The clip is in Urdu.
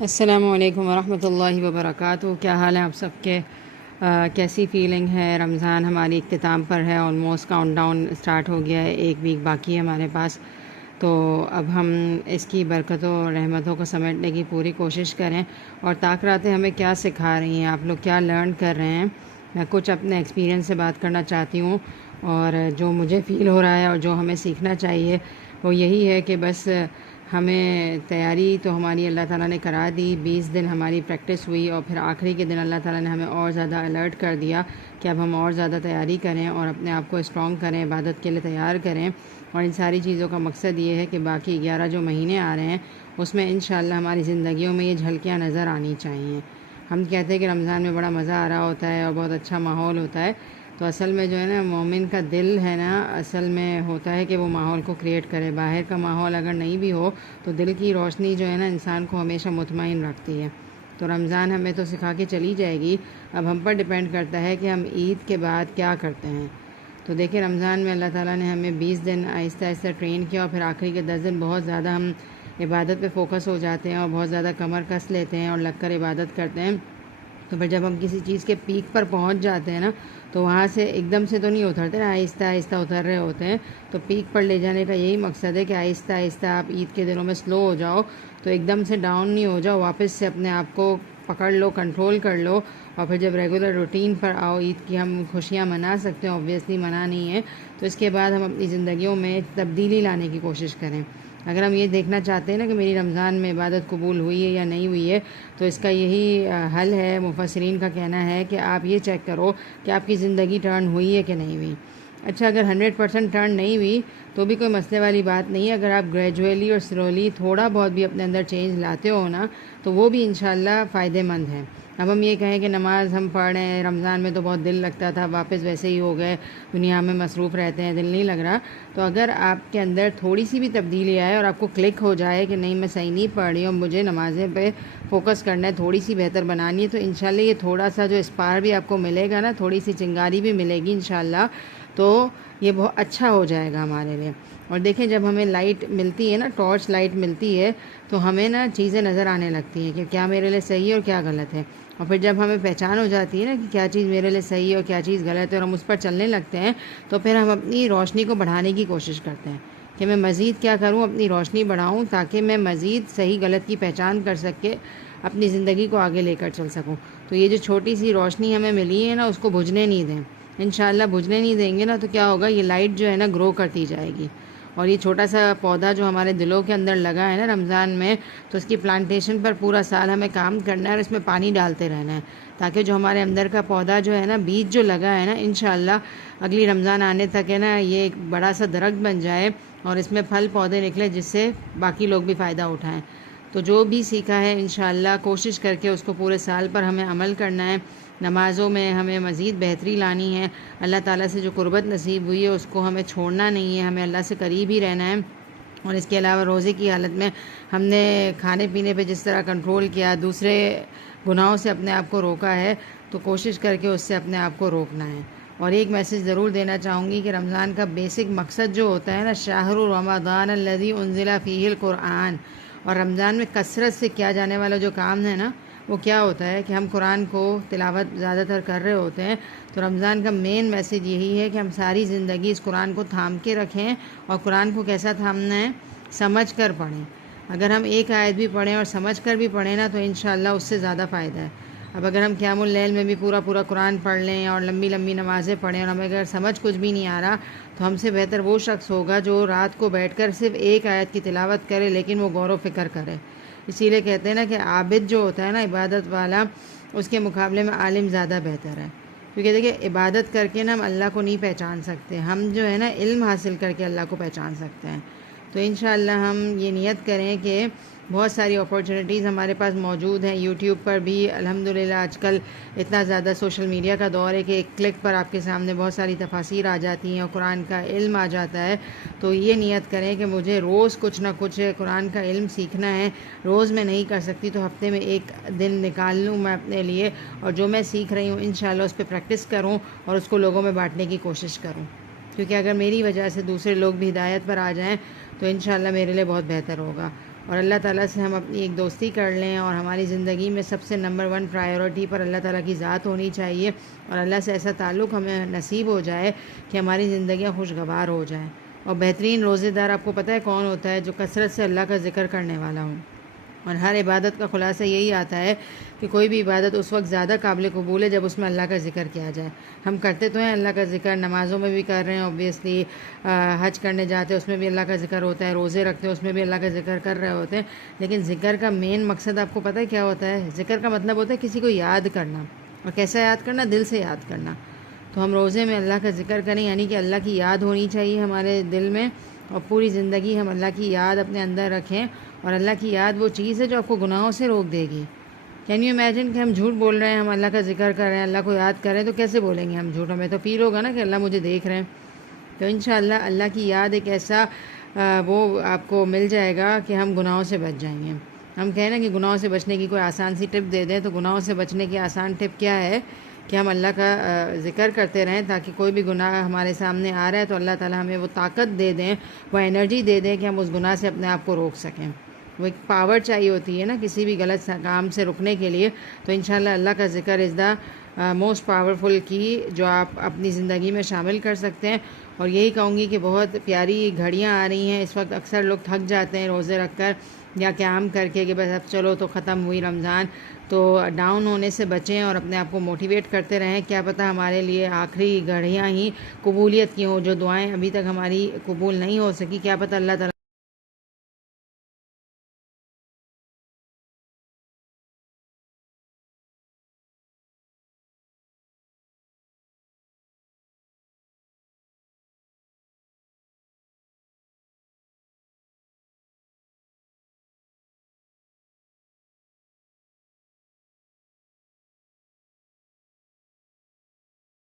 السلام علیکم ورحمۃ اللہ وبرکاتہ۔ کیا حال ہے آپ سب کے؟ کیسی فیلنگ ہے؟ رمضان ہماری اختتام پر ہے، آلموسٹ کاؤنٹ ڈاؤن اسٹارٹ ہو گیا ہے، ایک ویک باقی ہے ہمارے پاس۔ تو اب ہم اس کی برکتوں اور رحمتوں کو سمیٹنے کی پوری کوشش کریں، اور طاقتیں ہمیں کیا سکھا رہی ہیں، آپ لوگ کیا لرن کر رہے ہیں۔ میں کچھ اپنے ایکسپیرینس سے بات کرنا چاہتی ہوں، اور جو مجھے فیل ہو رہا ہے اور جو ہمیں سیکھنا چاہیے وہ یہی ہے کہ بس ہمیں تیاری تو ہماری اللہ تعالیٰ نے کرا دی، 20 دن ہماری پریکٹس ہوئی، اور پھر آخری کے دن اللہ تعالیٰ نے ہمیں اور زیادہ الرٹ کر دیا کہ اب ہم اور زیادہ تیاری کریں اور اپنے آپ کو اسٹرانگ کریں، عبادت کے لیے تیار کریں۔ اور ان ساری چیزوں کا مقصد یہ ہے کہ باقی 11 جو مہینے آ رہے ہیں اس میں انشاءاللہ ہماری زندگیوں میں یہ جھلکیاں نظر آنی چاہیے۔ ہم کہتے ہیں کہ رمضان میں بڑا مزہ آ رہا ہوتا ہے اور بہت اچھا ماحول ہوتا ہے، تو اصل میں جو ہے نا مومن کا دل ہے نا، اصل میں ہوتا ہے کہ وہ ماحول کو کریٹ کرے۔ باہر کا ماحول اگر نہیں بھی ہو تو دل کی روشنی جو ہے نا انسان کو ہمیشہ مطمئن رکھتی ہے۔ تو رمضان ہمیں تو سکھا کے چلی جائے گی، اب ہم پر ڈیپینڈ کرتا ہے کہ ہم عید کے بعد کیا کرتے ہیں۔ تو دیکھیں رمضان میں اللہ تعالیٰ نے ہمیں 20 دن آہستہ آہستہ ٹرین کیا، اور پھر آخری کے 10 دن بہت زیادہ ہم عبادت پہ فوکس ہو جاتے ہیں اور بہت زیادہ کمر کس لیتے ہیں اور لگ کر عبادت کرتے ہیں۔ تو پھر جب ہم کسی چیز کے پیک پر پہنچ جاتے ہیں نا تو وہاں سے ایک دم سے تو نہیں اترتے نا، آہستہ آہستہ اتر رہے ہوتے ہیں۔ تو پیک پر لے جانے کا یہی مقصد ہے کہ آہستہ آہستہ آپ عید کے دنوں میں سلو ہو جاؤ، تو ایک دم سے ڈاؤن نہیں ہو جاؤ، واپس سے اپنے آپ کو پکڑ لو، کنٹرول کر لو، اور پھر جب ریگولر روٹین پر آؤ، عید کی ہم خوشیاں منا سکتے ہیں، اوبویسلی منع نہیں ہے، تو اس کے بعد ہم اپنی زندگیوں میں تبدیلی لانے کی کوشش کریں۔ اگر ہم یہ دیکھنا چاہتے ہیں نا کہ میری رمضان میں عبادت قبول ہوئی ہے یا نہیں ہوئی ہے، تو اس کا یہی حل ہے۔ مفسرین کا کہنا ہے کہ آپ یہ چیک کرو کہ آپ کی زندگی ٹرن ہوئی ہے کہ نہیں ہوئی۔ اچھا، اگر 100% ٹرن نہیں ہوئی تو بھی کوئی مسئلے والی بات نہیں ہے، اگر آپ گریجولی اور سلولی تھوڑا بہت بھی اپنے اندر چینج لاتے ہو نا تو وہ بھی انشاءاللہ فائدہ مند ہے۔ اب ہم یہ کہیں کہ نماز ہم پڑھ رہے ہیں، رمضان میں تو بہت دل لگتا تھا، واپس ویسے ہی ہو گئے، دنیا میں مصروف رہتے ہیں، دل نہیں لگ رہا، تو اگر آپ کے اندر تھوڑی سی بھی تبدیلی آئے اور آپ کو کلک ہو جائے کہ نہیں میں صحیح نہیں پڑھ رہی ہوں، مجھے نمازیں پہ فوکس کرنا ہے، تھوڑی سی بہتر بنانی ہے، تو انشاءاللہ یہ تھوڑا سا جو اسپار بھی آپ کو ملے گا نا، تھوڑی سی چنگاری بھی ملے گی انشاءاللہ، تو یہ بہت اچھا ہو جائے گا ہمارے لیے۔ اور دیکھیں جب ہمیں لائٹ ملتی ہے نا، ٹارچ لائٹ ملتی ہے، تو ہمیں نا چیزیں نظر آنے لگتی ہیں کہ کیا میرے لیے صحیح ہے اور کیا غلط ہے۔ اور پھر جب ہمیں پہچان ہو جاتی ہے نا کہ کیا چیز میرے لیے صحیح ہے اور کیا چیز غلط ہے، اور ہم اس پر چلنے لگتے ہیں، تو پھر ہم اپنی روشنی کو بڑھانے کی کوشش کرتے ہیں کہ میں مزید کیا کروں، اپنی روشنی بڑھاؤں تاکہ میں مزید صحیح غلط کی پہچان کر سکے، اپنی زندگی کو آگے لے کر چل سکوں۔ تو یہ جو چھوٹی سی روشنی ہمیں ملی ہے نا، اس کو بجھنے نہیں دیں، انشاءاللہ بجھنے نہیں دیں گے نا تو کیا ہوگا، یہ لائٹ جو ہے نا گرو کرتی جائے گی۔ اور یہ چھوٹا سا پودا جو ہمارے دلوں کے اندر لگا ہے نا رمضان میں، تو اس کی پلانٹیشن پر پورا سال ہمیں کام کرنا ہے اور اس میں پانی ڈالتے رہنا ہے، تاکہ جو ہمارے اندر کا پودا جو ہے نا، بیج جو لگا ہے نا، انشاءاللہ اگلی رمضان آنے تک ہے نا یہ ایک بڑا سا درخت بن جائے اور اس میں پھل پودے نکلے جس سے باقی لوگ بھی فائدہ اٹھائیں۔ تو جو بھی سیکھا ہے انشاءاللہ کوشش کر کے اس کو پورے سال پر ہمیں عمل کرنا ہے۔ نمازوں میں ہمیں مزید بہتری لانی ہے، اللہ تعالیٰ سے جو قربت نصیب ہوئی ہے اس کو ہمیں چھوڑنا نہیں ہے، ہمیں اللہ سے قریب ہی رہنا ہے۔ اور اس کے علاوہ روزے کی حالت میں ہم نے کھانے پینے پہ جس طرح کنٹرول کیا، دوسرے گناہوں سے اپنے آپ کو روکا ہے، تو کوشش کر کے اس سے اپنے آپ کو روکنا ہے۔ اور ایک میسج ضرور دینا چاہوں گی کہ رمضان کا بیسک مقصد جو ہوتا ہے نا، شہر رمضان الذی انزل فیہ القرآن، اور رمضان میں کثرت سے کیا جانے والا جو کام ہے نا وہ کیا ہوتا ہے کہ ہم قرآن کو تلاوت زیادہ تر کر رہے ہوتے ہیں۔ تو رمضان کا مین میسج یہی ہے کہ ہم ساری زندگی اس قرآن کو تھام کے رکھیں، اور قرآن کو کیسا تھامنا ہے، سمجھ کر پڑھیں۔ اگر ہم ایک آیت بھی پڑھیں اور سمجھ کر بھی پڑھیں نا تو انشاءاللہ اس سے زیادہ فائدہ ہے۔ اب اگر ہم قیام اللیل میں بھی پورا پورا قرآن پڑھ لیں اور لمبی لمبی نمازیں پڑھیں اور ہمیں اگر سمجھ کچھ بھی نہیں آ رہا، تو ہم سے بہتر وہ شخص ہوگا جو رات کو بیٹھ کر صرف ایک آیت کی تلاوت کرے لیکن وہ غور و فکر کرے۔ اسی لیے کہتے ہیں نا کہ عابد جو ہوتا ہے نا، عبادت والا، اس کے مقابلے میں عالم زیادہ بہتر ہے، کیونکہ دیکھیں عبادت کر کے نا ہم اللہ کو نہیں پہچان سکتے، ہم جو ہے نا علم حاصل کر کے اللہ کو پہچان سکتے ہیں۔ تو انشاءاللہ ہم یہ نیت کریں کہ بہت ساری اپورچونیٹیز ہمارے پاس موجود ہیں، یوٹیوب پر بھی الحمدللہ آج کل اتنا زیادہ سوشل میڈیا کا دور ہے کہ ایک کلک پر آپ کے سامنے بہت ساری تفاسیر آ جاتی ہیں اور قرآن کا علم آ جاتا ہے۔ تو یہ نیت کریں کہ مجھے روز کچھ نہ کچھ قرآن کا علم سیکھنا ہے، روز میں نہیں کر سکتی تو ہفتے میں ایک دن نکال لوں میں اپنے لیے، اور جو میں سیکھ رہی ہوں انشاءاللہ اس پہ پریکٹس کروں اور اس کو لوگوں میں بانٹنے کی کوشش کروں، کیونکہ اگر میری وجہ سے دوسرے لوگ بھی ہدایت پر آ جائیں تو انشاءاللہ میرے لیے بہت بہتر ہوگا۔ اور اللہ تعالیٰ سے ہم اپنی ایک دوستی کر لیں، اور ہماری زندگی میں سب سے نمبر 1 پرائیورٹی پر اللہ تعالیٰ کی ذات ہونی چاہیے، اور اللہ سے ایسا تعلق ہمیں نصیب ہو جائے کہ ہماری زندگیاں خوشگوار ہو جائیں۔ اور بہترین روزے دار آپ کو پتہ ہے کون ہوتا ہے؟ جو کثرت سے اللہ کا ذکر کرنے والا ہو۔ اور ہر عبادت کا خلاصہ یہی آتا ہے کہ کوئی بھی عبادت اس وقت زیادہ قابل قبول ہے جب اس میں اللہ کا ذکر کیا جائے۔ ہم کرتے تو ہیں اللہ کا ذکر، نمازوں میں بھی کر رہے ہیں اوبویسلی، حج کرنے جاتے ہیں اس میں بھی اللہ کا ذکر ہوتا ہے، روزے رکھتے ہیں اس میں بھی اللہ کا ذکر کر رہے ہوتے ہیں، لیکن ذکر کا مین مقصد آپ کو پتہ ہے کیا ہوتا ہے؟ ذکر کا مطلب ہوتا ہے کسی کو یاد کرنا، اور کیسا یاد کرنا؟ دل سے یاد کرنا۔ تو ہم روزے میں اللہ کا ذکر کریں، یعنی کہ اللہ کی یاد ہونی چاہیے ہمارے دل میں، اور پوری زندگی ہم اللہ کی یاد اپنے اندر رکھیں۔ اور اللہ کی یاد وہ چیز ہے جو آپ کو گناہوں سے روک دے گی۔ کین یو امیجن کہ ہم جھوٹ بول رہے ہیں، ہم اللہ کا ذکر کر رہے ہیں، اللہ کو یاد کر رہے ہیں، تو کیسے بولیں گے ہم جھوٹ؟ ہمیں تو فیل ہوگا نا کہ اللہ مجھے دیکھ رہے ہیں۔ تو انشاءاللہ اللہ کی یاد ایک ایسا وہ آپ کو مل جائے گا کہ ہم گناہوں سے بچ جائیں گے۔ ہم کہیں نا کہ گناہوں سے بچنے کی کوئی آسان سی ٹپ دے دیں، تو گناہوں سے بچنے کی آسان ٹپ کیا ہے کہ ہم اللہ کا ذکر کرتے رہیں، تاکہ کوئی بھی گناہ ہمارے سامنے آ رہا ہے تو اللہ تعالیٰ ہمیں وہ طاقت دے دیں، وہ انرجی دے دیں کہ ہم اس گناہ سے اپنے آپ کو روک سکیں۔ وہ ایک پاور چاہیے ہوتی ہے نا کسی بھی غلط کام سے رکنے کے لیے۔ تو انشاءاللہ اللہ کا ذکر از دا موسٹ پاورفل کی جو آپ اپنی زندگی میں شامل کر سکتے ہیں۔ اور یہی کہوں گی کہ بہت پیاری گھڑیاں آ رہی ہیں اس وقت۔ اکثر لوگ تھک جاتے ہیں روزے رکھ کر یا قیام کر کے کہ بس اب چلو تو ختم ہوئی رمضان، تو ڈاؤن ہونے سے بچیں اور اپنے آپ کو موٹیویٹ کرتے رہیں۔ کیا پتہ ہمارے لیے آخری گھڑیاں ہی قبولیت کی ہوں، جو دعائیں ابھی تک ہماری قبول نہیں ہو سکی، کیا پتہ اللہ تعالیٰ